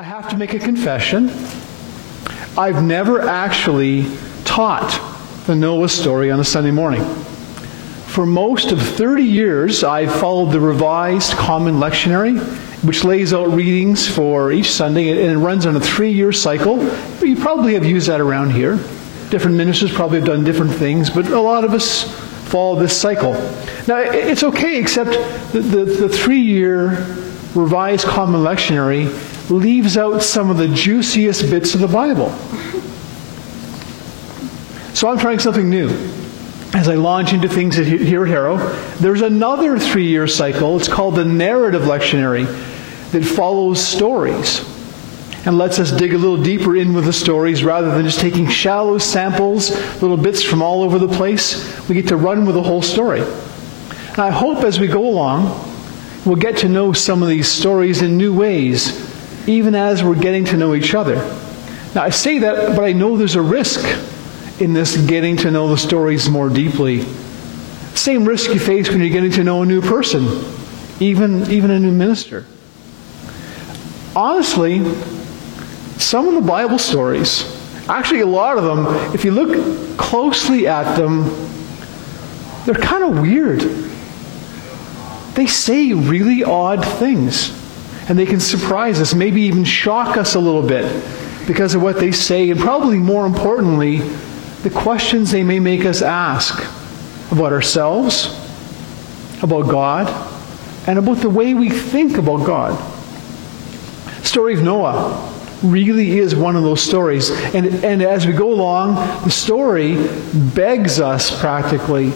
I have to make a confession. I've never actually taught the Noah story on a Sunday morning. For most of 30 years, I've followed the Revised Common Lectionary, which lays out readings for each Sunday, and it runs on a 3-year cycle. You probably have used that around here. Different ministers probably have done different things, but a lot of us follow this cycle. Now, it's okay, except the 3-year Revised Common Lectionary leaves out some of the juiciest bits of the Bible. So I'm trying something new. As I launch into things here at Harrow, there's another 3-year cycle. It's called the Narrative Lectionary that follows stories and lets us dig a little deeper in with the stories rather than just taking shallow samples, little bits from all over the place. We get to run with the whole story. And I hope as we go along, we'll get to know some of these stories in new ways, even as we're getting to know each other. Now, I say that, but I know there's a risk in this getting to know the stories more deeply. Same risk you face when you're getting to know a new person, even a new minister. Honestly, some of the Bible stories, actually a lot of them, if you look closely at them, they're kind of weird. They say really odd things, and they can surprise us, maybe even shock us a little bit because of what they say, and probably more importantly, the questions they may make us ask about ourselves, about God, and about the way we think about God. The story of Noah really is one of those stories. And as we go along, the story begs us practically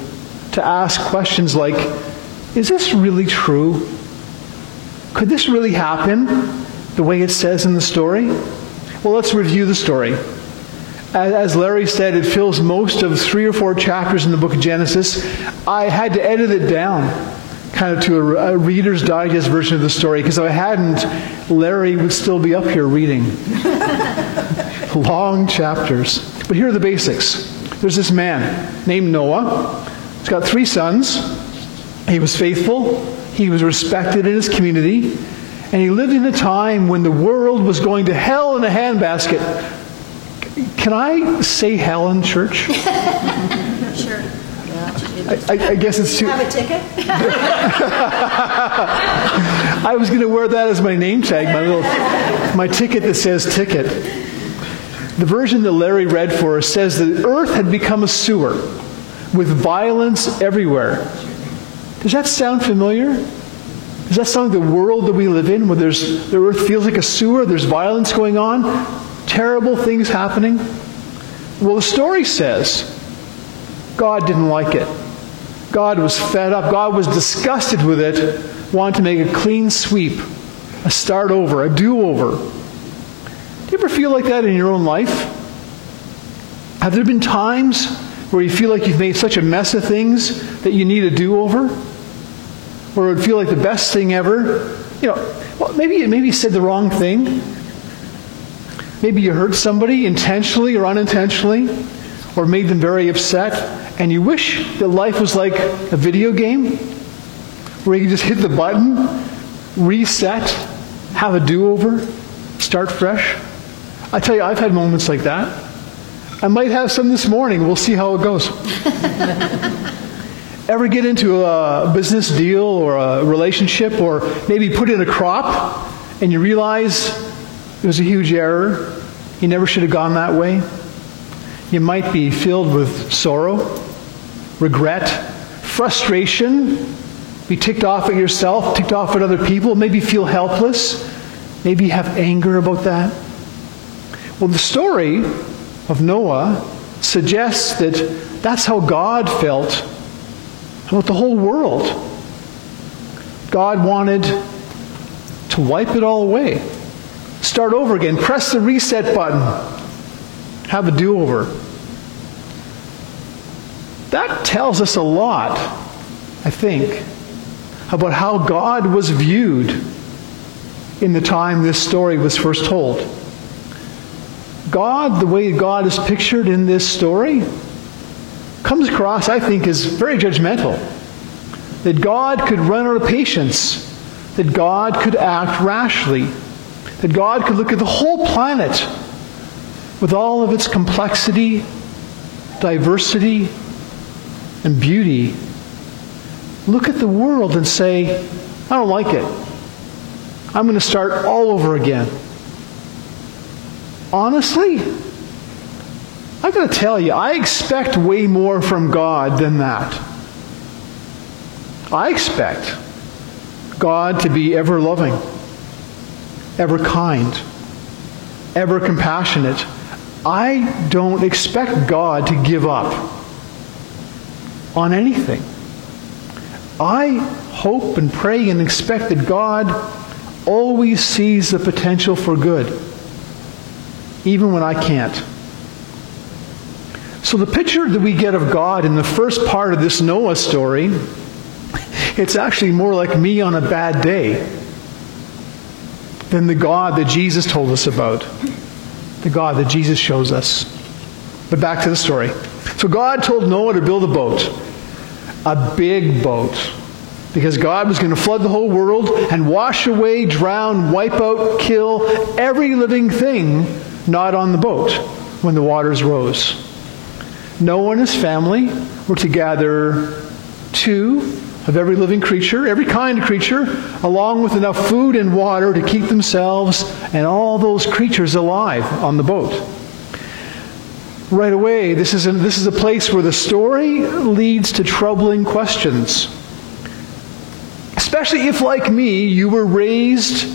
to ask questions like, is this really true? Could this really happen the way it says in the story? Well, let's review the story. As Larry said, it fills most of 3 or 4 chapters in the book of Genesis. I had to edit it down kind of to a Reader's Digest version of the story, because if I hadn't, Larry would still be up here reading. Long chapters. But here are the basics. There's this man named Noah. He's got 3 sons. He was faithful. He was respected in his community. And he lived in a time when the world was going to hell in a handbasket. Can I say hell in church? Sure. I guess it's too... Do you have a ticket? I was going to wear that as my name tag, my ticket that says ticket. The version that Larry read for us says that earth had become a sewer with violence everywhere. Does that sound familiar? Does that sound like the world that we live in, where the earth feels like a sewer, there's violence going on? Terrible things happening? Well, the story says God didn't like it. God was fed up. God was disgusted with it, wanted to make a clean sweep, a start over, a do-over. Do you ever feel like that in your own life? Have there been times where you feel like you've made such a mess of things that you need a do-over? Or it would feel like the best thing ever? Maybe you said the wrong thing. Maybe you hurt somebody intentionally or unintentionally, or made them very upset, and you wish that life was like a video game, where you can just hit the button, reset, have a do-over, start fresh. I tell you, I've had moments like that. I might have some this morning. We'll see how it goes. Ever get into a business deal or a relationship, or maybe put in a crop, and you realize it was a huge error. You never should have gone that way. You might be filled with sorrow, regret, frustration, be ticked off at yourself, ticked off at other people, maybe feel helpless, maybe have anger about that. Well, the story of Noah suggests that that's how God felt about the whole world. God wanted to wipe it all away. Start over again. Press the reset button. Have a do-over. That tells us a lot, I think, about how God was viewed in the time this story was first told. God, the way God is pictured in this story, comes across, I think, as very judgmental. That God could run out of patience. That God could act rashly. that God could look at the whole planet with all of its complexity, diversity, and beauty, look at the world and say, I don't like it. I'm going to start all over again. Honestly, I've got to tell you, I expect way more from God than that. I expect God to be ever loving, ever kind, ever compassionate. I don't expect God to give up on anything. I hope and pray and expect that God always sees the potential for good, even when I can't. So the picture that we get of God in the first part of this Noah story, it's actually more like me on a bad day than the God that Jesus told us about, the God that Jesus shows us. But back to the story. So God told Noah to build a boat, a big boat, because God was going to flood the whole world and wash away, drown, wipe out, kill every living thing not on the boat when the waters rose. Noah and his family were to gather 2 of every living creature, every kind of creature, along with enough food and water to keep themselves and all those creatures alive on the boat. Right away, this is a place where the story leads to troubling questions. Especially if, like me, you were raised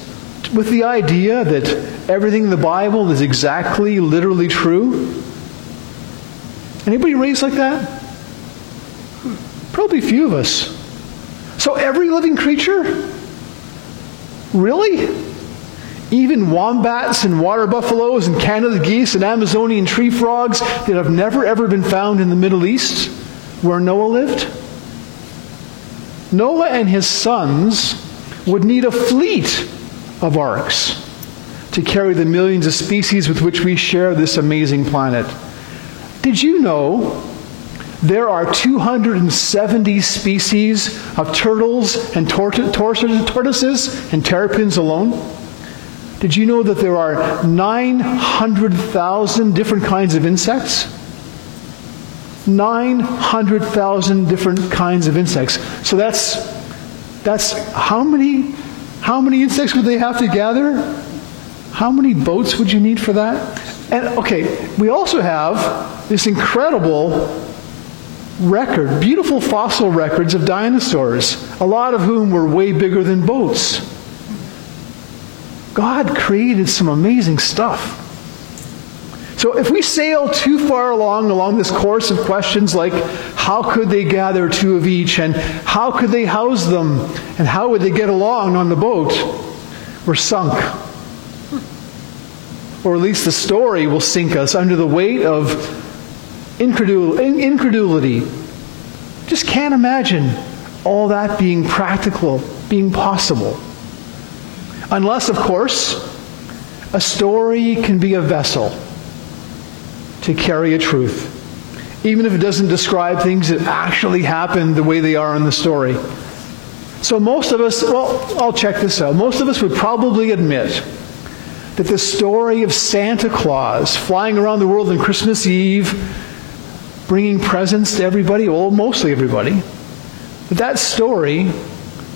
with the idea that everything in the Bible is exactly, literally true. Anybody raised like that? Probably a few of us. So every living creature? Really? Even wombats and water buffaloes and Canada geese and Amazonian tree frogs that have never ever been found in the Middle East where Noah lived? Noah and his sons would need a fleet of arks to carry the millions of species with which we share this amazing planet. Did you know there are 270 species of turtles and tortoises and terrapins alone? Did you know that there are 900,000 different kinds of insects? 900,000 different kinds of insects. So that's how many insects would they have to gather? How many boats would you need for that? And okay, we also have this incredible record, beautiful fossil records of dinosaurs, a lot of whom were way bigger than boats. God created some amazing stuff. So if we sail too far along this course of questions like how could they gather 2 of each, and how could they house them, and how would they get along on the boat, we're sunk. Or at least the story will sink us under the weight of incredulity. Just can't imagine all that being practical, being possible. Unless, of course, a story can be a vessel to carry a truth, even if it doesn't describe things that actually happened the way they are in the story. So most of us, well, I'll check this out. Most of us would probably admit that the story of Santa Claus flying around the world on Christmas Eve, bringing presents to everybody, well, mostly everybody, that story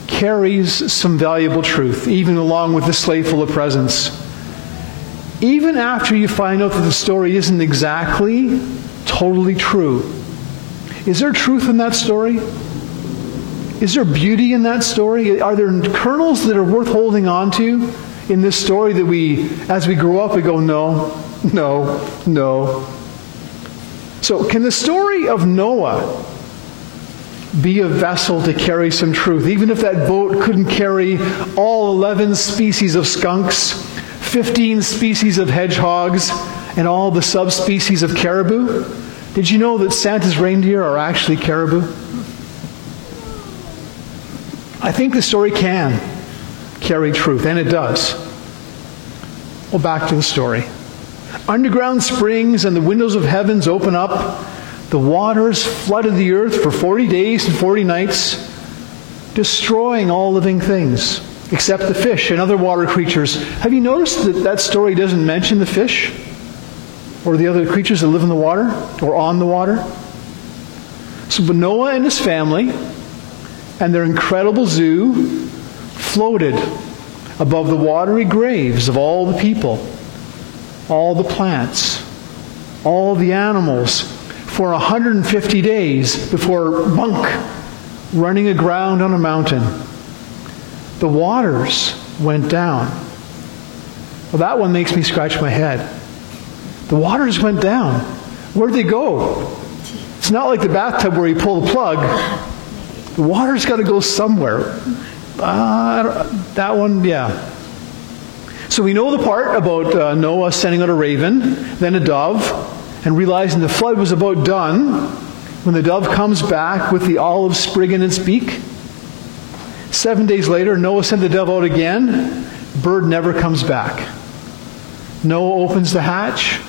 carries some valuable truth, even along with the sleigh full of presents. Even after you find out that the story isn't exactly, totally true, is there truth in that story? Is there beauty in that story? Are there kernels that are worth holding on to in this story that we, as we grow up, we go, no, no, no. So can the story of Noah be a vessel to carry some truth, even if that boat couldn't carry all 11 species of skunks, 15 species of hedgehogs, and all the subspecies of caribou? Did you know that Santa's reindeer are actually caribou? I think the story can carry truth, and it does. Well, back to the story. Underground springs and the windows of heavens open up. The waters flooded the earth for 40 days and 40 nights, destroying all living things. except the fish and other water creatures. Have you noticed that that story doesn't mention the fish or the other creatures that live in the water or on the water? So Noah and his family and their incredible zoo floated above the watery graves of all the people, all the plants, all the animals for 150 days before bunk, running aground on a mountain. The waters went down. Well, that one makes me scratch my head. The waters went down. Where'd they go? It's not like the bathtub where you pull the plug. The water's got to go somewhere. That one, yeah. So we know the part about Noah sending out a raven, then a dove, and realizing the flood was about done when the dove comes back with the olive sprig in its beak. 7 days later, Noah sent the dove out again. Bird never comes back. Noah opens the hatch,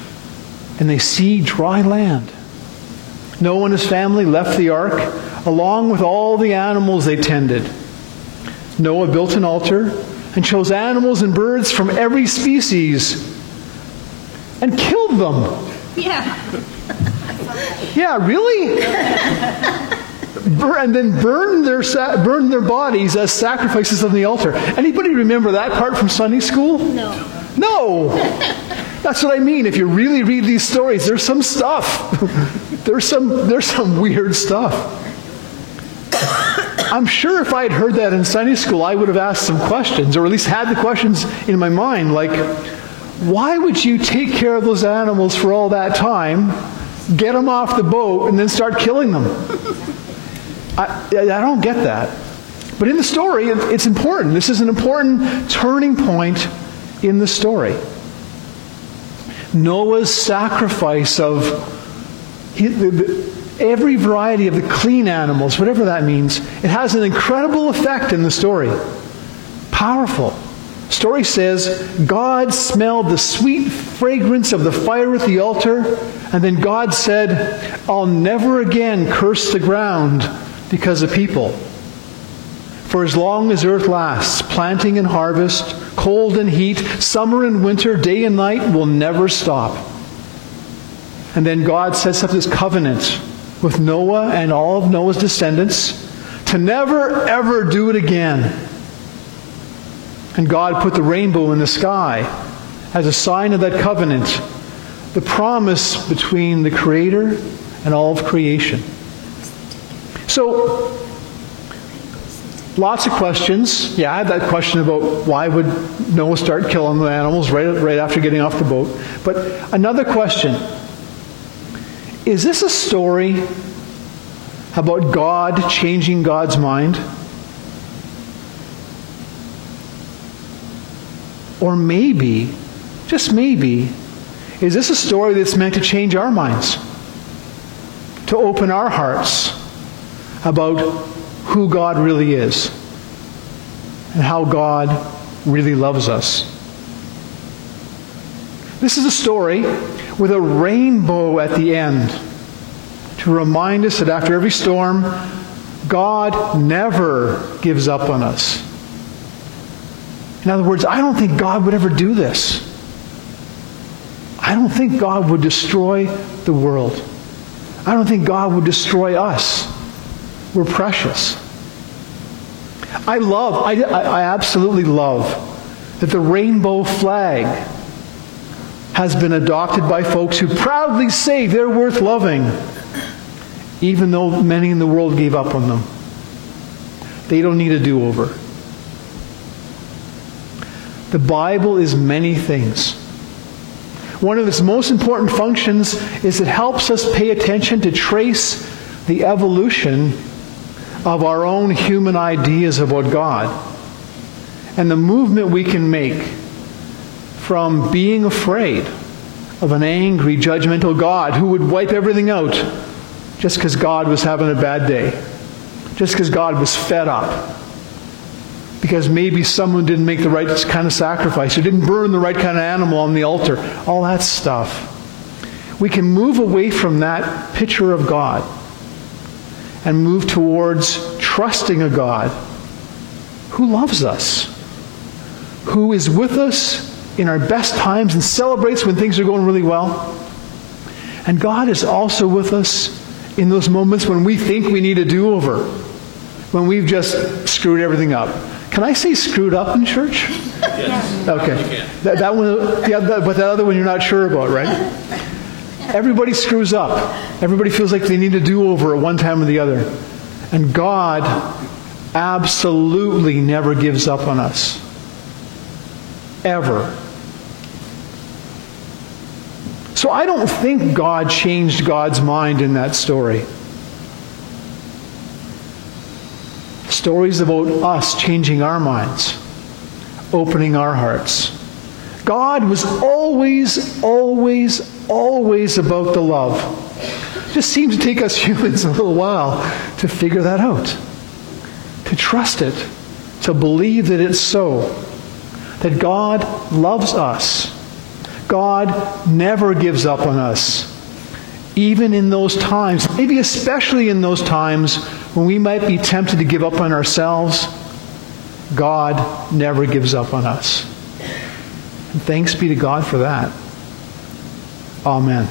and they see dry land. Noah and his family left the ark, along with all the animals they tended. Noah built an altar and chose animals and birds from every species and killed them. Yeah. Yeah, really? And then burned their bodies as sacrifices on the altar. Anybody remember that part from Sunday school? No. No! That's what I mean. If you really read these stories, there's some stuff. There's some weird stuff. I'm sure if I had heard that in Sunday school, I would have asked some questions, or at least had the questions in my mind, like, why would you take care of those animals for all that time, get them off the boat, and then start killing them? I don't get that. But in the story, it's important. This is an important turning point in the story. Noah's sacrifice of every variety of the clean animals, whatever that means, it has an incredible effect in the story. Powerful. Story says, God smelled the sweet fragrance of the fire at the altar, and then God said, I'll never again curse the ground because of people. For as long as earth lasts, planting and harvest, cold and heat, summer and winter, day and night will never stop. And then God sets up this covenant with Noah and all of Noah's descendants to never, ever do it again. And God put the rainbow in the sky as a sign of that covenant, the promise between the Creator and all of creation. So, lots of questions. Yeah, I had that question about why would Noah start killing the animals right after getting off the boat. But another question. Is this a story about God changing God's mind? Or maybe, just maybe, is this a story that's meant to change our minds? To open our hearts about who God really is and how God really loves us. This is a story with a rainbow at the end to remind us that after every storm, God never gives up on us. In other words, I don't think God would ever do this. I don't think God would destroy the world. I don't think God would destroy us. We're precious. I absolutely love that the rainbow flag has been adopted by folks who proudly say they're worth loving, even though many in the world gave up on them. They don't need a do-over. The Bible is many things. One of its most important functions is it helps us pay attention to trace the evolution of our own human ideas about God and the movement we can make from being afraid of an angry, judgmental God who would wipe everything out just because God was having a bad day, just because God was fed up, because maybe someone didn't make the right kind of sacrifice or didn't burn the right kind of animal on the altar, all that stuff. We can move away from that picture of God and move towards trusting a God who loves us, who is with us in our best times and celebrates when things are going really well. And God is also with us in those moments when we think we need a do-over, when we've just screwed everything up. Can I say screwed up in church? Yes. Okay. That one, but that other one you're not sure about, right? Everybody screws up. Everybody feels like they need a do-over at one time or the other. And God absolutely never gives up on us. Ever. So I don't think God changed God's mind in that story. The story's about us changing our minds, opening our hearts. God was always, always, always about the love. It just seems to take us humans a little while to figure that out, to trust it, to believe that it's so, that God loves us. God never gives up on us, even in those times, maybe especially in those times when we might be tempted to give up on ourselves. God never gives up on us. And thanks be to God for that. Amen.